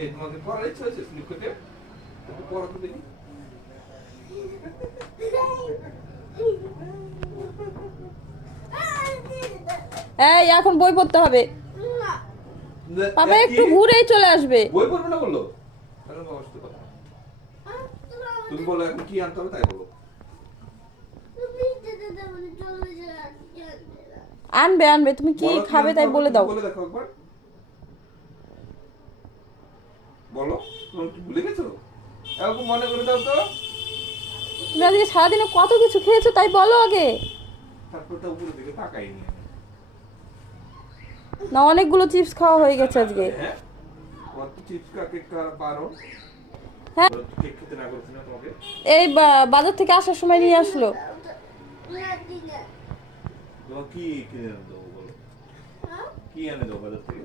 এই তোমাকে পড়ার ইচ্ছা হয়েছে স্লিপ কেটে পড়া তো দেখি। এই এখন বই পড়তে হবে। বাবা একটু ঘুরেই চলে আসবে। বই পড়বে না বললো? তুমি বলো এখন কি আনতে হবে তাই বলো। আনবে আনবে, তুমি কি খাবে তাই বলে দাও। বলে দেখো একবার, বলো তুমি কি ভুলে গেছো? এরকম মনে করে দাও তো। তুমি আজকে সারাদিনে কত কিছু খেয়েছো তাই বলো আগে। তারপরটা উপরে দিকে তাকাইনি না, অনেকগুলো চিপস খাওয়া হয়ে গেছে আজকে। হ্যাঁ কত চিপস কাকে পারো? হ্যাঁ কেক খেতে না করছি না তোমাকে? এই বাজার থেকে আসার সময় নিয়ে আসলো। তোমাকে কি কিনে দেবো বলো, কি এনে দেবো বাজার থেকে?